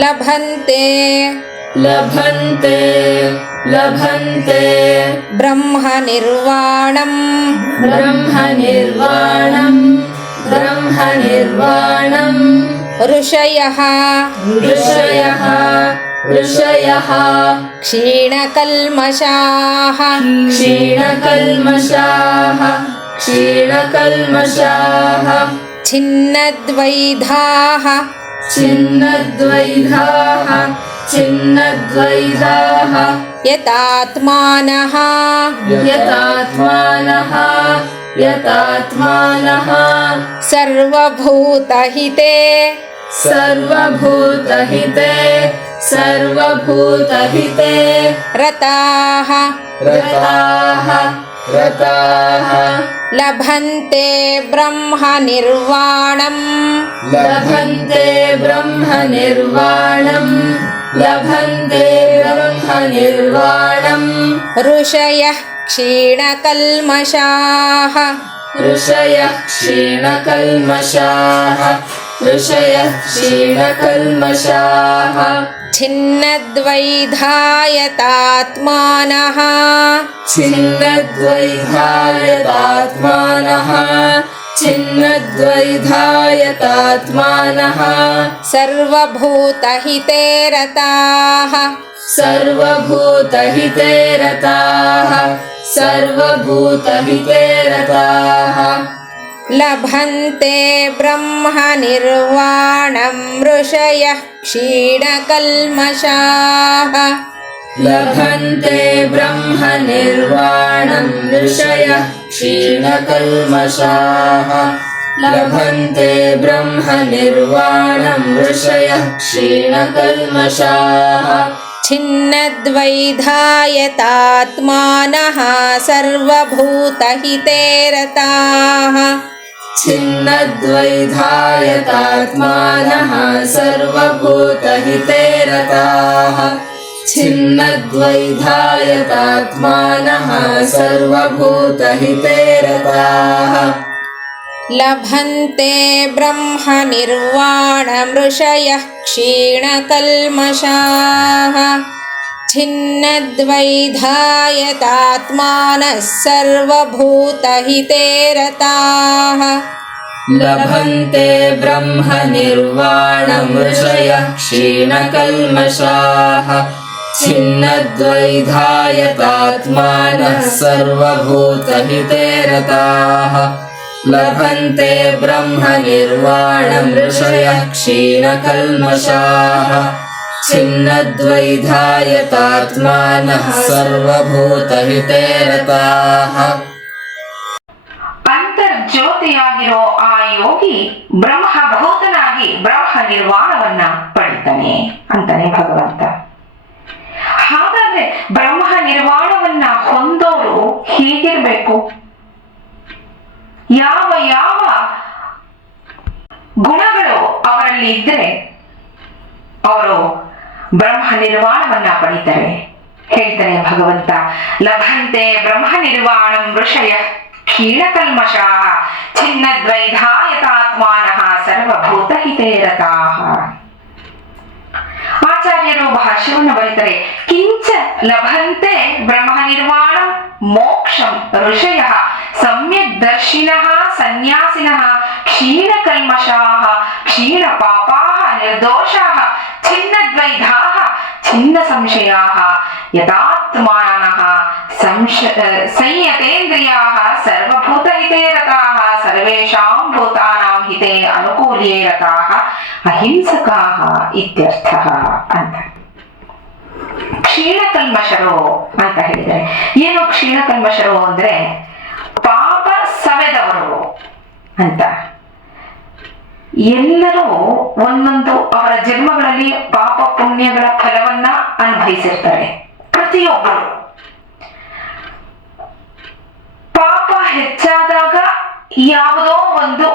ಲಭಂತೆ ಲಭಂತೆ ಲಭಂತೆ ಬ್ರಹ್ಮ ನಿರ್ವಾಣಂ ಬ್ರಹ್ಮ ನಿರ್ವಾಣಂ ಬ್ರಹ್ಮ ನಿರ್ವಾಣಂ ಋಷಯಃ ಋಷಯಃ ಋಷಯಃ ಕ್ಷೀಣಕಲ್ಮಷಾಃ ಕ್ಷೀಣಕಲ್ಮಷಾಃ ಕ್ಷೀಣಕಲ್ಮಷಾಃ ಛಿನ್ನದ್ವೈಧಾಃ ಛಿನ್ನದ್ವೈಧಾಃ ಛಿನ್ನದ್ವೈಧಾಃ ಯತಾತ್ಮಾನಃ ಯತಾತ್ಮಾನಃ ಯತಾತ್ಮಾನಃ ಸರ್ವಭೂತಹಿತೆ ಸರ್ವಭೂತಹಿತೆ ಸರ್ವಭೂತಹಿತೆ ರತಾಃ ರತಾಃ ರತಾಃ ಲಭಂತೆ ಬ್ರಹ್ಮ ನಿರ್ವಾಣಂ ಲಭಂತೆ ಬ್ರಹ್ಮ ನಿರ್ವಾಣಂ ಲಭಂತೆ ಬ್ರಹ್ಮ ನಿರ್ವಾಣಂ ಋಷಯಃ ಕ್ಷೀಣಕಲ್ಮಷಾಃ ಋಷಯಃ ಕ್ಷೀಣಕಲ್ಮಷಾಃ ಋಷಯಃ ಕ್ಷೀಣಕಲ್ಮಷಾಃ ಛಿನ್ನದ್ವೈಧಾಯತಾತ್ಮಾನಃ ಛಿನ್ನದ್ವೈಧಾಯತಾತ್ಮಾನಃ ಛಿನ್ನದ್ವೈಧಾಯತಾತ್ಮಾನಃ ಸರ್ವಭೂತಹಿತೆ ರತಾಃ ಸರ್ವಭೂತಹಿತೆ ರತಾಃ ಸರ್ವಭೂತಹಿತೆ ರತಾಃ ಲಭಂತೆ ಬ್ರಹ್ಮ ನಿರ್ವಾಣಂ ಋಷಯಃ ಕ್ಷೀಣಕಲ್ಮಷಾಃ ಲಭಂತೆ ಬ್ರಹ್ಮ ನಿರ್ವಾಣಂ ಋಷಯಃ ಕ್ಷೀಣಕಲ್ಮಷಾಃ ಲಭಂತೆ ಬ್ರಹ್ಮ ನಿರ್ವಾಣಂ ಋಷಯಃ ಕ್ಷೀಣಕಲ್ಮಷಾಃ ಛಿನ್ನದ್ವೈಧಾಯತಾತ್ಮಾನಃ ಸರ್ವಭೂತಹಿತೆ ರತಾಃ ಛಿನ್ನದ್ವೈಧಾಯತಾತ್ಮಾನಃ ಸರ್ವಭೂತಹಿತೆ ರತಾಃ ಛಿನ್ನದ್ವೈಧಾಯತಾತ್ಮಾನಃ ಸರ್ವಭೂತಹಿತೆ ರತಾಃ ಲಭಂತೆ ಬ್ರಹ್ಮ ನಿರ್ವಾಣಂ ಋಷಯಃ ಕ್ಷೀಣಕಲ್ಮಷಾಃ ಛಿನ್ನದ್ವೈಧಾಯತಾತ್ಮಾನಃ ಸರ್ವಭೂತಹಿತೆ ರತಾಃ ಲಭಂತೆ ಬ್ರಹ್ಮ ನಿರ್ವಾಣಂ ಋಷಯಃ ಕ್ಷೀಣಕಲ್ಮಷಾಃ ಛಿನ್ನದ್ವೈಧಾಯತಾತ್ಮಾನಃ ಸರ್ವಭೂತಹಿತೆ ರತಾಃ ಲಭಂತೆ ಬ್ರಹ್ಮ ನಿರ್ವಾಣಂ ಋಷಯಃ ಕ್ಷೀಣಕಲ್ಮಷಾಃ ಛಿನ್ನದ್ವೈಧಾಯತಾತ್ಮಾನಃ ಸರ್ವಭೂತಹಿತೆ ರತಾಃ ಅಂತರ್ಜ್ಯೋತಿಯಾಗಿರೋ ಆ ಯೋಗಿ ಬ್ರಹ್ಮಭೂತನಾಗಿ ಬ್ರಹ್ಮ ನಿರ್ವಾಣವನ್ನ ಪಡಿತಾನೆ ಅಂತಾನೆ ಭಗವಂತ. ಹಾಗಾದ್ರೆ ಬ್ರಹ್ಮ ನಿರ್ವಾಣವನ್ನ ಹೊಂದೋರು ಹೀಗಿರ್ಬೇಕು. ಯಾವ ಯಾವ ಗುಣಗಳು ಅವರಲ್ಲಿ ಇದ್ರೆ ಅವರು ಬ್ರಹ್ಮ ನಿರ್ವಾಣವನ್ನ ಪಡಿತಾರೆ ಹೇಳ್ತಾನೆ ಭಗವಂತ. ಲಭಂತೆ ಬ್ರಹ್ಮ ನಿರ್ವಾಣಂ ಋಷಯಃ ಕ್ಷೀಣಕಲ್ಮಷಾಃ ಛಿನ್ನದ್ವೈಧಾಯತಾತ್ಮಾನಃ ಸರ್ವಭೂತಹಿತೆ ರತಾಃ. ಆಚಾರ್ಯರು ಭಾಷ್ಯವನ್ನು ಬರೀತಾರೆ. ಕಿಂಚ ಲಭಂತೆ ಬ್ರಹ್ಮ ನಿರ್ವಾಣಂ ಮೋಕ್ಷಂ ಋಷಯಃ ಸಮ್ಯಕ್ ದರ್ಶಿನಃ ಸನ್ಯಾಸಿನಃ ಕ್ಷೀಣಕಲ್ಮಷಾಃ ಕ್ಷೀಣಪಾಪಾಃ ನಿರ್ದೋಷಾಃ ಛಿನ್ನದ್ವೈಧಾಃ ಛಿನ್ನ ಸಂಶಯಾಃ ಯತಾತ್ಮಾನಃ ಸಂಯತೇಂದ್ರಿಯಾಃ ಸರ್ವಭೂತಹಿತೆ ರತಾಃ ಸರ್ವೇಷಾಂ ಭೂತಾನಾಂ ಹಿತೆ ಅನುಕೂಲ್ಯೇ ರತಾಃ ಅಹಿಂಸಕಾಃ ಇತ್ಯರ್ಥಃ ಅಂತ. ಕ್ಷೀಣಕಲ್ಮಷರು ಅಂತ ಹೇಳಿದ್ದಾರೆ. ಏನು ಕ್ಷೀಣಕಲ್ಮಷರು ಅಂದ್ರೆ ಪಾಪ ಸವೆದವರು ಅಂತ. ಎಲ್ಲರೂ ಒಂದೊಂದು ಅವರ ಜನ್ಮಗಳಲ್ಲಿ ಪಾಪ ಪುಣ್ಯಗಳ ಫಲವನ್ನ ಅನುಭವಿಸಿರ್ತಾರೆ. ಪ್ರತಿಯೊಬ್ಬರು ಪಾಪ ಹೆಚ್ಚಾದಾಗ ಯಾವುದೋ ಒಂದು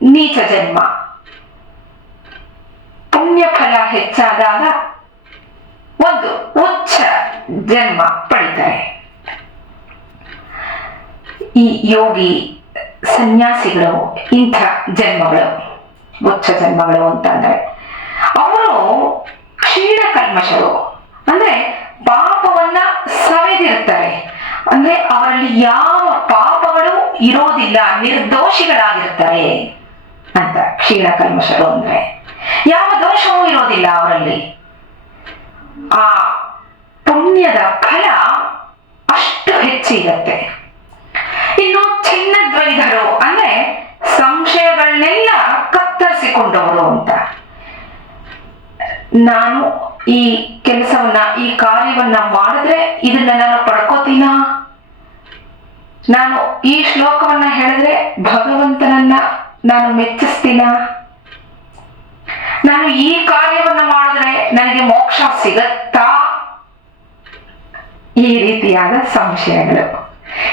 ನೀಚ ಜನ್ಮ, ಪುಣ್ಯ ಫಲ ಹೆಚ್ಚಾದಾಗ ಒಂದು ಉಚ್ಚ ಜನ್ಮ ಪಡಿತಾರೆ. ಈ ಯೋಗಿ ಸನ್ಯಾಸಿಗಳು ಇಂಥ ಜನ್ಮಗಳು ಉಚ್ಚ ಜನ್ಮಗಳು ಅಂತಂದ್ರೆ ಅವರು ಇವರು ಕ್ಷೀಣ ಕಲ್ಮಶರು, ಅಂದ್ರೆ ಪಾಪವನ್ನ ಸವೆದಿರ್ತಾರೆ, ಅಂದ್ರೆ ಅವರಲ್ಲಿ ಯಾವ ಪಾಪಗಳು ಇರೋದಿಲ್ಲ, ನಿರ್ದೋಷಿಗಳಾಗಿರ್ತಾರೆ ಅಂತ. ಕ್ಷೀಣ ಕಲ್ಮಶರು ಅಂದ್ರೆ ಯಾವ ದೋಷವೂ ಇರೋದಿಲ್ಲ ಅವರಲ್ಲಿ. ಆ ಪುಣ್ಯದ ಫಲ ಅಷ್ಟು ಹೆಚ್ಚಿರುತ್ತೆ. ಇನ್ನು ಚಿನ್ನದ್ವೈಧರು ಅಂದ್ರೆ ಸಂಶಯಗಳನ್ನೆಲ್ಲ ಕತ್ತರಿಸಿಕೊಂಡವರು ಅಂತ. ನಾನು ಈ ಕೆಲಸವನ್ನ, ಈ ಕಾರ್ಯವನ್ನ ಮಾಡಿದ್ರೆ ಇದನ್ನ ನಾನು ಪಡ್ಕೋತೀನ, ನಾನು ಈ ಶ್ಲೋಕವನ್ನ ಹೇಳಿದ್ರೆ ಭಗವಂತನನ್ನ ನಾನು ಮೆಚ್ಚಿಸ್ತೀನ, ನಾನು ಈ ಕಾರ್ಯವನ್ನ ಮಾಡಿದ್ರೆ ನನಗೆ ಮೋಕ್ಷ ಸಿಗತ್ತಾ, ಈ ರೀತಿಯಾದ ಸಂಶಯಗಳು.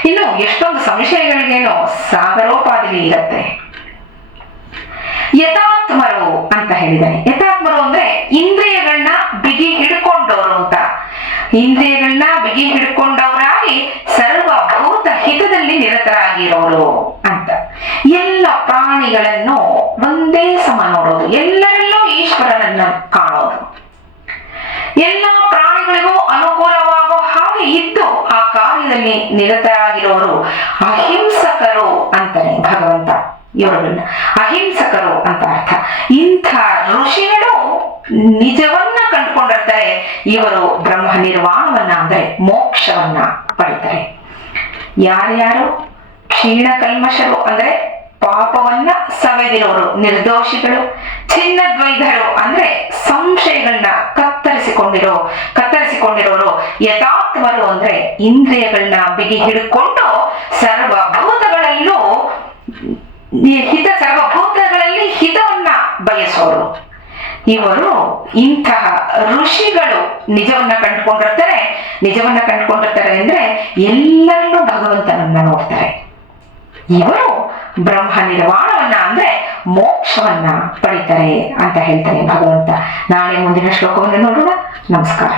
ಇನ್ನು ಎಷ್ಟೊಂದು ಸಂಶಯಗಳಿಗೇನೋ ಸಾಗರೋಪಾದಿಲಿ ಇರುತ್ತೆ. ಯಥಾತ್ಮರು ಅಂತ ಹೇಳಿದ್ದಾನೆ. ಯಥಾತ್ಮರು ಅಂದ್ರೆ ಇಂದ್ರಿಯಗಳನ್ನ ಬಿಗಿ ಹಿಡ್ಕೊಂಡವರು ಅಂತ. ಇಂದ್ರಿಯಗಳನ್ನ ಬಿಗಿ ಹಿಡ್ಕೊಂಡವರಾಗಿ ಸರ್ವಭೂತ ಹಿತದಲ್ಲಿ ನಿರತರಾಗಿರೋರು ಅಂತ. ಎಲ್ಲ ಪ್ರಾಣಿಗಳನ್ನು ಒಂದೇ ಸಮ ನೋಡೋದು, ಎಲ್ಲರಲ್ಲೂ ಈಶ್ವರನನ್ನ ಕಾಣೋದು, ಎಲ್ಲ ಪ್ರಾಣಿಗಳಿಗೂ ಅನುಕೂಲವಾಗೋ ಹಾಗೆ ಇದ್ದು ಆ ಕಾರ್ಯದಲ್ಲಿ ನಿರತರಾಗಿರೋರು ಅಹಿಂಸಕರು ಅಂತಾನೆ ಭಗವಂತ. ಇವರುಗಳನ್ನ ಅಹಿಂಸಕರು ಅಂತ ಅರ್ಥ. ಇಂಥ ಋಷಿಗಳು ನಿಜವನ್ನ ಕಂಡುಕೊಂಡಿರ್ತಾರೆ. ಇವರು ಬ್ರಹ್ಮ ನಿರ್ವಾಣವನ್ನ ಅಂದ್ರೆ ಮೋಕ್ಷವನ್ನ ಪಡಿತಾರೆ. ಯಾರ್ಯಾರು ಕ್ಷೀಣ ಕಲ್ಮಶರು ಅಂದ್ರೆ ಪಾಪವನ್ನ ಸವೆದಿರೋರು, ನಿರ್ದೋಷಿಗಳು. ಚಿನ್ನದ್ವೈಧರು ಅಂದ್ರೆ ಸಂಶಯಗಳನ್ನ ಕತ್ತರಿಸಿಕೊಂಡಿರೋರು. ಯಥಾತ್ಮರು ಅಂದ್ರೆ ಇಂದ್ರಿಯಗಳನ್ನ ಬಿಗಿ ಹಿಡ್ಕೊಂಡು ಸರ್ವಭೂತಗಳಲ್ಲಿ ಹಿತವನ್ನ ಬಯಸೋರು. ಇವರು ಇಂತಹ ಋಷಿಗಳು ನಿಜವನ್ನ ಕಂಡುಕೊಂಡಿರ್ತಾರೆ ಅಂದ್ರೆ ಎಲ್ಲರನ್ನೂ ಭಗವಂತನನ್ನ ನೋಡ್ತಾರೆ. ಇವರು ಬ್ರಹ್ಮ ನಿರ್ವಾಣವನ್ನ ಅಂದ್ರೆ ಮೋಕ್ಷವನ್ನ ಪಡಿತಾರೆ ಅಂತ ಹೇಳ್ತಾನೆ ಭಗವಂತ. ನಾಳೆ ಮುಂದಿನ ಶ್ಲೋಕವನ್ನು ನೋಡೋಣ. ನಮಸ್ಕಾರ.